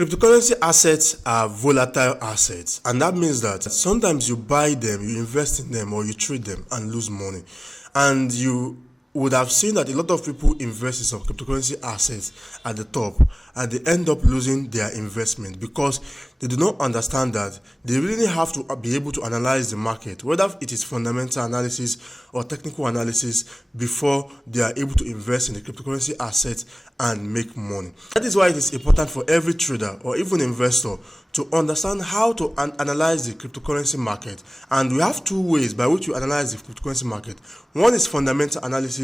Cryptocurrency assets are volatile assets, and that means that sometimes you buy them, you invest in them, or you trade them and lose money. And you would have seen that a lot of people invest in some cryptocurrency assets at the top and they end up losing their investment because they do not understand that they really have to be able to analyze the market, whether it is fundamental analysis or technical analysis, before they are able to invest in the cryptocurrency assets and make money. That is why it is important for every trader or even investor to understand how to analyze the cryptocurrency market. And we have two ways by which you analyze the cryptocurrency market. One is fundamental analysis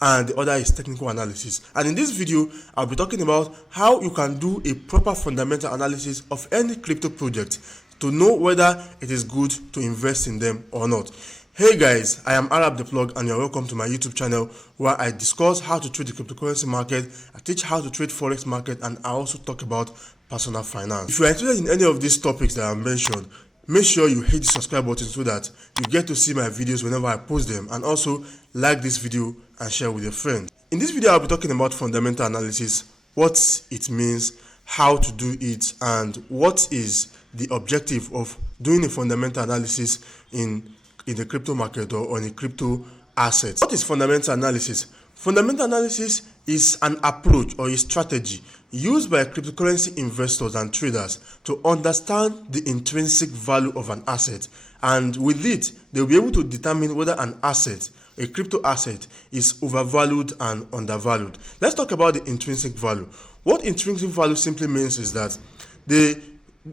and the other is technical analysis. And in this video, I'll be talking about how you can do a proper fundamental analysis of any crypto project to know whether it is good to invest in them or not. Hey guys, I am Arab the Plug and you're welcome to my YouTube channel where I discuss how to trade the cryptocurrency market, I teach how to trade forex market, and I also talk about personal finance. If you are interested in any of these topics that I mentioned, make sure you hit the subscribe button so that you get to see my videos whenever I post them, and also like this video and share with your friends. In this video, I'll be talking about fundamental analysis, what it means, how to do it, and what is the objective of doing a fundamental analysis in the crypto market or on a crypto asset. What is fundamental analysis? Fundamental analysis is an approach or a strategy used by cryptocurrency investors and traders to understand the intrinsic value of an asset, and with it they'll be able to determine whether an asset, a crypto asset, is overvalued and undervalued. Let's talk about the intrinsic value. What intrinsic value simply means is that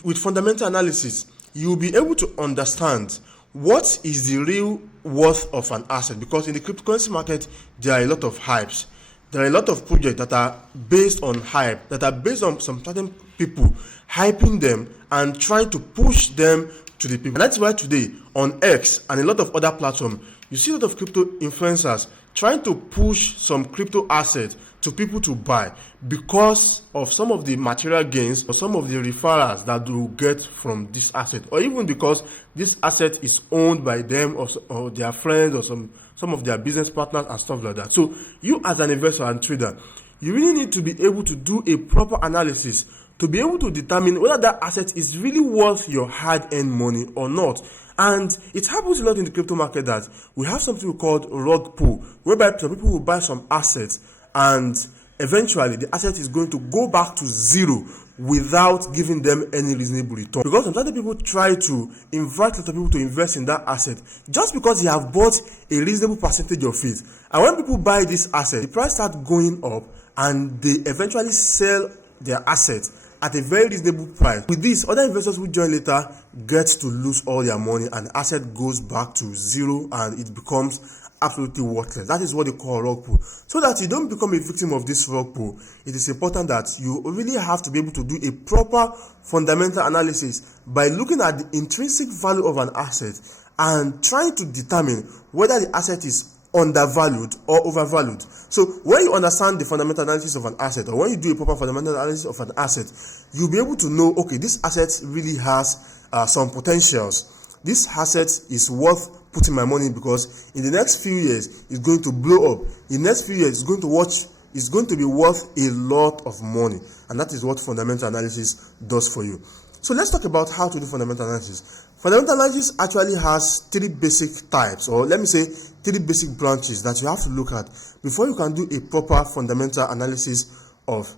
with fundamental analysis you'll be able to understand what is the real worth of an asset, because in the cryptocurrency market there are a lot of hypes. There are a lot of projects that are based on hype, that are based on some certain people hyping them and trying to push them to the people. And that's why today on X and a lot of other platforms, you see a lot of crypto influencers trying to push some crypto assets to people to buy because of some of the material gains or some of the referrals that they will get from this asset, or even because this asset is owned by them or their friends or some of their business partners and stuff like that. So you as an investor and trader, you really need to be able to do a proper analysis to be able to determine whether that asset is really worth your hard-earned money or not. And it happens a lot in the crypto market that we have something called rug pull, whereby some people will buy some assets and eventually the asset is going to go back to zero without giving them any reasonable return. Because sometimes people try to invite other people to invest in that asset just because they have bought a reasonable percentage of it. And when people buy this asset, the price starts going up and they eventually sell their asset at a very reasonable price. With this, other investors who join later get to lose all their money and the asset goes back to zero and it becomes absolutely worthless. That is what they call rug pull. So that you don't become a victim of this rug pull, it is important that you really have to be able to do a proper fundamental analysis by looking at the intrinsic value of an asset and trying to determine whether the asset is undervalued or overvalued. So when you understand the fundamental analysis of an asset, or when you do a proper fundamental analysis of an asset, you'll be able to know, okay, this asset really has some potentials. This asset is worth putting my money because in the next few years it's going to blow up. In the next few years it's going to be worth a lot of money, and that is what fundamental analysis does for you. So let's talk about how to do fundamental analysis. Fundamental analysis actually has three basic types, or let me say three basic branches that you have to look at before you can do a proper fundamental analysis of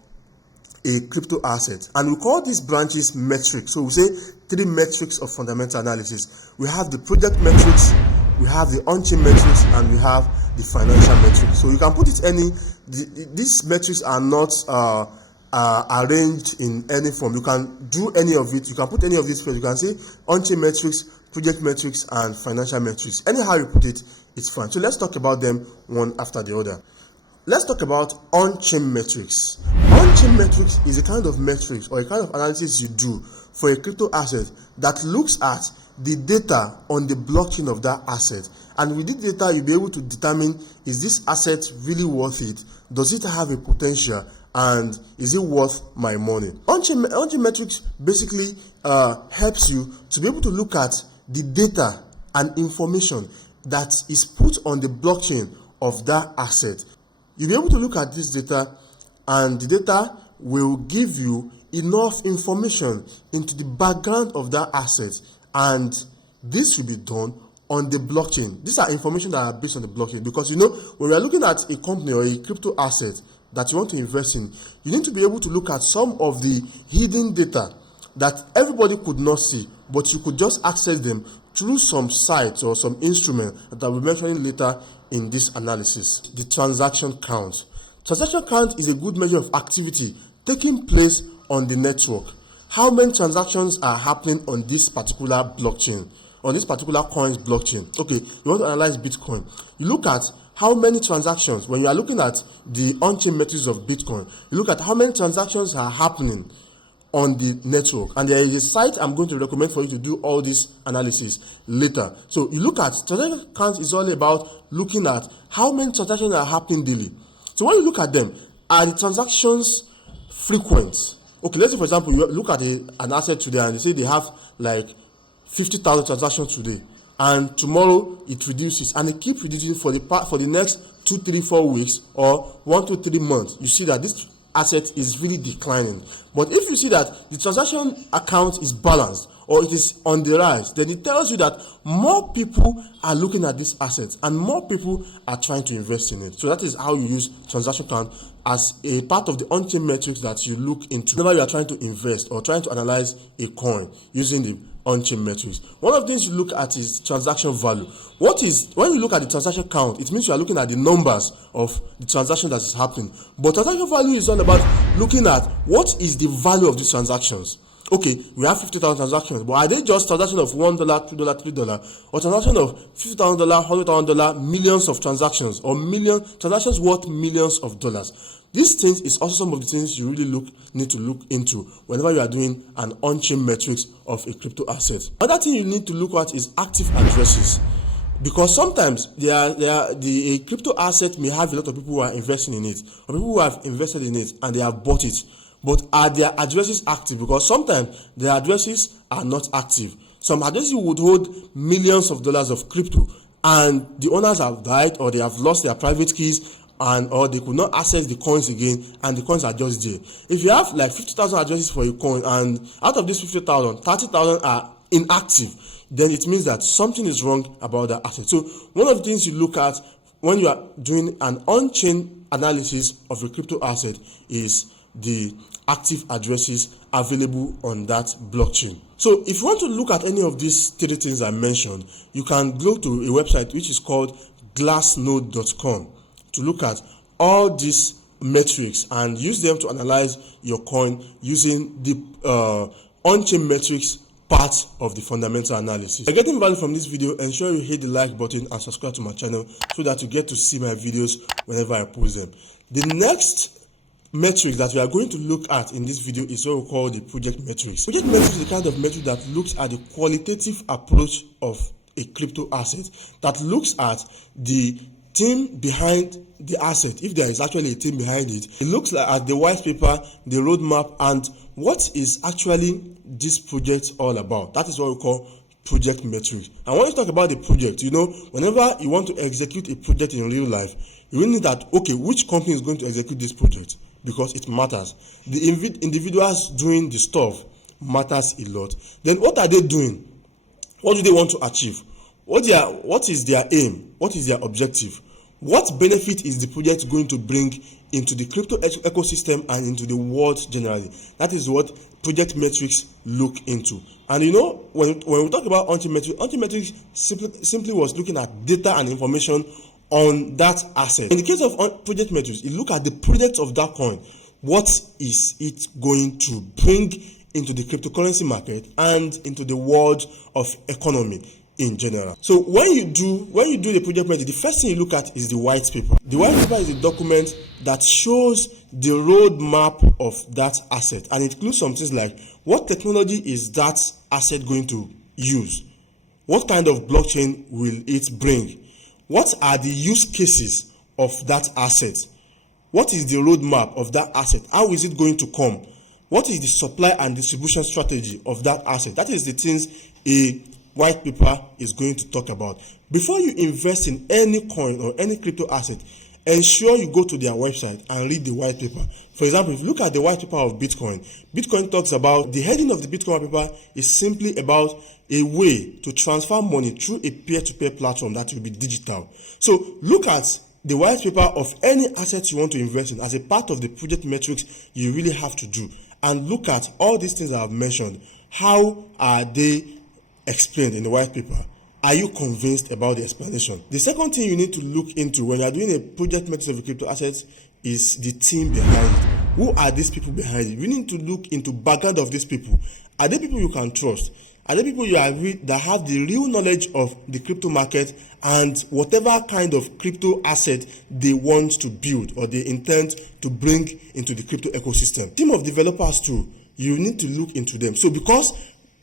a crypto asset. And we call these branches metrics. So we say three metrics of fundamental analysis. We have the project metrics, we have the on-chain metrics, and we have the financial metrics. So you can put it these metrics are not arranged in any form. You can do any of it. You can put any of these first. You can say on-chain metrics, project metrics, and financial metrics. Anyhow you put it, it's fine. So let's talk about them one after the other. Let's talk about on-chain metrics. On-chain metrics is a kind of metrics or a kind of analysis you do for a crypto asset that looks at the data on the blockchain of that asset. And with this data, you'll be able to determine, is this asset really worth it? Does it have a potential? And is it worth my money? On-chain metrics basically helps you to be able to look at the data and information that is put on the blockchain of that asset. You'll be able to look at this data, and the data will give you enough information into the background of that asset, and this will be done on the blockchain. These are information that are based on the blockchain, because when we are looking at a company or a crypto asset that you want to invest in, you need to be able to look at some of the hidden data that everybody could not see, but you could just access them through some sites or some instrument that I'll be mentioning later in this analysis. The transaction count. Transaction count is a good measure of activity taking place on the network. How many transactions are happening on this particular blockchain, on this particular coin's blockchain? Okay, you want to analyze Bitcoin. You look at how many transactions, when you are looking at the on-chain metrics of Bitcoin, you look at how many transactions are happening on the network, and there is a site I'm going to recommend for you to do all this analysis later. So you look at transaction count is all about looking at how many transactions are happening daily. So when you look at them, are the transactions frequent? Okay, let's say for example you look at an asset today and they say they have like 50,000 transactions today, and tomorrow it reduces and it keeps reducing for the next 2, 3, 4 weeks or 1 to 3 months. You see that this asset is really declining. But if you see that the transaction account is balanced or it is on the rise, then it tells you that more people are looking at this asset and more people are trying to invest in it. So that is how you use transaction count as a part of the on-chain metrics that you look into whenever you are trying to invest or trying to analyze a coin using the on-chain metrics. One of the things you look at is transaction value. When you look at the transaction count, it means you are looking at the numbers of the transaction that is happening. But transaction value is all about looking at what is the value of these transactions. Okay, we have 50,000 transactions, but are they just transactions of $1, $2, $3, or transactions of $50,000, $100,000, millions of transactions, or transactions worth millions of dollars? These things is also some of the things you really need to look into whenever you are doing an on-chain metrics of a crypto asset. Another thing you need to look at is active addresses, because sometimes a crypto asset may have a lot of people who are investing in it, or people who have invested in it and they have bought it. But are their addresses active? Because sometimes their addresses are not active. Some addresses would hold millions of dollars of crypto, and the owners have died or they have lost their private keys, or they could not access the coins again, and the coins are just there. If you have like 50,000 addresses for a coin, and out of these 50,000, 30,000 are inactive, then it means that something is wrong about that asset. So one of the things you look at when you are doing an on-chain analysis of a crypto asset is the active addresses available on that blockchain. So if you want to look at any of these 3 things I mentioned, you can go to a website which is called glassnode.com to look at all these metrics and use them to analyze your coin using the on-chain metrics part of the fundamental analysis. If you're getting value from this video, ensure you hit the like button and subscribe to my channel so that you get to see my videos whenever I post them. The next metric that we are going to look at in this video is what we call the project metrics. Project metrics is the kind of metric that looks at the qualitative approach of a crypto asset, that looks at the team behind the asset, if there is actually a team behind it. It looks at the white paper, the roadmap, and what is actually this project all about. That is what we call project metrics. And when you talk about the project, whenever you want to execute a project in real life, you will need that, okay, which company is going to execute this project? Because it matters. The individuals doing the stuff matters a lot. Then what are they doing? What do they want to achieve? What is their aim? What is their objective? What benefit is the project going to bring into the crypto ecosystem and into the world generally? That is what project metrics look into. And when we talk about on-chain metrics simply was looking at data and information on that asset. In the case of project metrics, you look at the project of that coin. What is it going to bring into the cryptocurrency market and into the world of economy in general? So when you do the project metric, the first thing you look at is the white paper. The white paper is a document that shows the roadmap of that asset, and it includes some things like what technology is that asset going to use, what kind of blockchain will it bring, what are the use cases of that asset, what is the roadmap of that asset, how is it going to come, what is the supply and distribution strategy of that asset. That is the things a white paper is going to talk about. Before you invest in any coin or any crypto asset, ensure you go to their website and read the white paper. For example, if you look at the white paper of Bitcoin, Bitcoin talks about the heading of the Bitcoin white paper is simply about a way to transfer money through a peer-to-peer platform that will be digital. So look at the white paper of any asset you want to invest in as a part of the project metrics you really have to do, and look at all these things I have mentioned. How are they explained in the white paper? Are you convinced about the explanation? The second thing you need to look into when you are doing a project metrics of a crypto asset is the team behind it. Who are these people behind it? You need to look into background of these people. Are they people you can trust? Are they people that have the real knowledge of the crypto market and whatever kind of crypto asset they want to build or they intend to bring into the crypto ecosystem? Team of developers too, you need to look into them. So because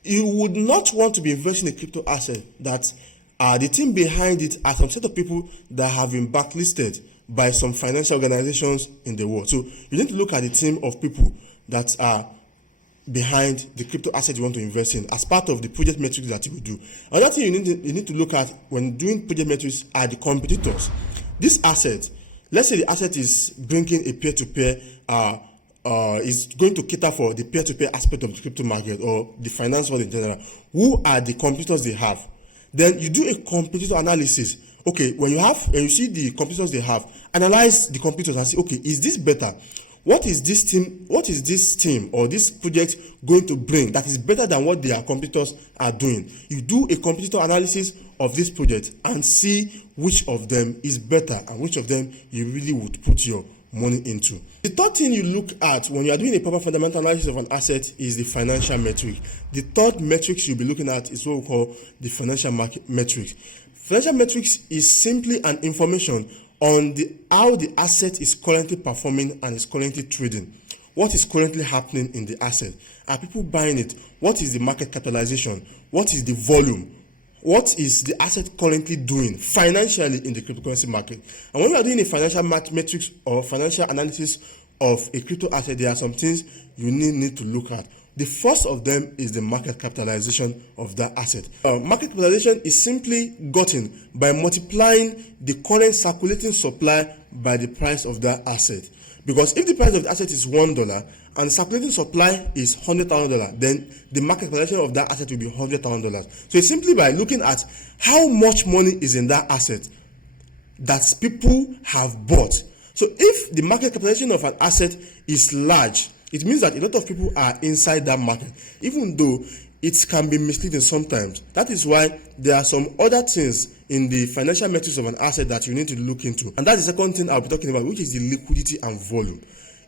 you would not want to be investing in a crypto asset that the team behind it are some set of people that have been blacklisted by some financial organizations in the world. So you need to look at the team of people that are behind the crypto asset you want to invest in as part of the project metrics that you will do. Another thing you need to look at when doing project metrics are the competitors. This asset, let's say the asset is bringing a peer-to-peer is going to cater for the peer-to-peer aspect of the crypto market or the finance world in general. Who are the competitors they have? Then you do a competitor analysis. Okay, when you see the competitors they have, analyze the competitors and say, okay, is this better? What is this team or this project going to bring that is better than what their competitors are doing? You do a competitor analysis of this project and see which of them is better and which of them you really would put your money into. The third thing you look at when you are doing a proper fundamental analysis of an asset is the financial metric. The third metrics you'll be looking at is what we call the financial market metrics. Financial metrics is simply an information on how the asset is currently performing and is currently trading. What is currently happening in the asset? Are people buying it? What is the market capitalization? What is the volume? What is the asset currently doing financially in the cryptocurrency market? And when you are doing a financial metrics or financial analysis of a crypto asset, there are some things you need to look at. The first of them is the market capitalization of that asset. Market capitalization is simply gotten by multiplying the current circulating supply by the price of that asset. Because if the price of the asset is $1 and the circulating supply is $100,000, then the market capitalization of that asset will be $100,000. So it's simply by looking at how much money is in that asset that people have bought. So if the market capitalization of an asset is large, it means that a lot of people are inside that market, even though it can be misleading sometimes. That is why there are some other things in the financial metrics of an asset that you need to look into. And that's the second thing I'll be talking about, which is the liquidity and volume.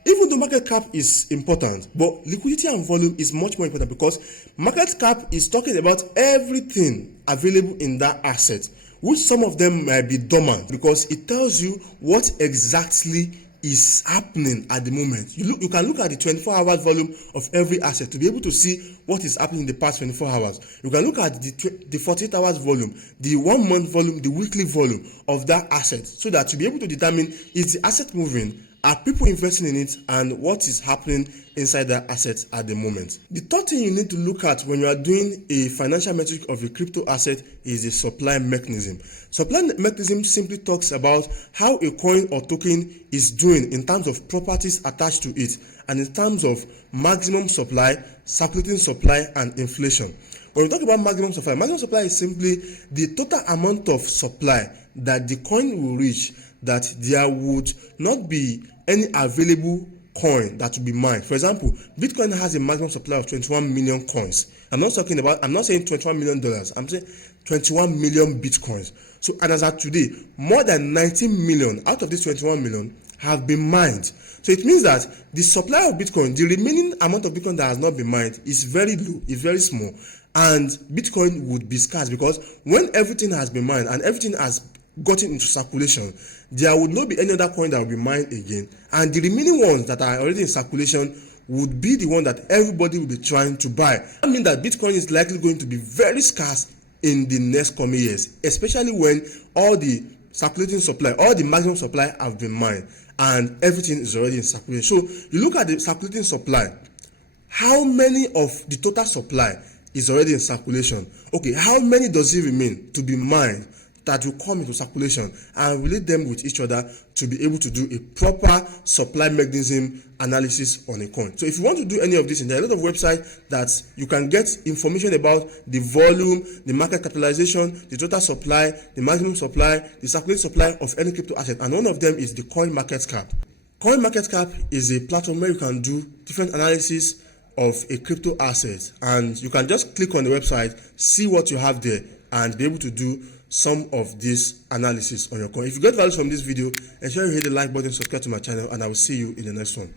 Even though market cap is important, but liquidity and volume is much more important because market cap is talking about everything available in that asset, which some of them might be dormant because it tells you what exactly is happening at the moment. You can look at the 24 hours volume of every asset to be able to see what is happening in the past 24 hours. You can look at the 48 hours volume, the 1 month volume, the weekly volume of that asset, so that you'll be able to determine, is the asset moving, are people investing in it, and what is happening inside that asset at the moment. The third thing you need to look at when you are doing a financial metric of a crypto asset is the supply mechanism. Supply mechanism simply talks about how a coin or token is doing in terms of properties attached to it and in terms of maximum supply, circulating supply, and inflation. When we talk about maximum supply is simply the total amount of supply that the coin will reach, that there would not be any available coin that will be mined. For example, Bitcoin has a maximum supply of 21 million coins. I'm not saying $21 million. I'm saying 21 million Bitcoins. So, and as of today, more than 19 million out of these 21 million have been mined. So it means that the supply of Bitcoin, the remaining amount of Bitcoin that has not been mined, is very low, is very small. And Bitcoin would be scarce because when everything has been mined and everything has gotten into circulation, there would not be any other coin that will be mined again, and the remaining ones that are already in circulation would be the one that everybody will be trying to buy. That means that Bitcoin is likely going to be very scarce in the next coming years, especially when all the circulating supply, all the maximum supply have been mined and everything is already in circulation. So you look at the circulating supply, how many of the total supply is already in circulation? Okay, how many does it remain to be mined that will come into circulation and relate them with each other to be able to do a proper supply mechanism analysis on a coin. So if you want to do any of this, and there are a lot of websites that you can get information about the volume, the market capitalization, the total supply, the maximum supply, the circulating supply of any crypto asset, and one of them is the CoinMarketCap. CoinMarketCap is a platform where you can do different analysis of a crypto asset, and you can just click on the website, see what you have there, and be able to do some of this analysis on your coin. If you got value from this video, ensure you hit the like button, subscribe to my channel, and I will see you in the next one.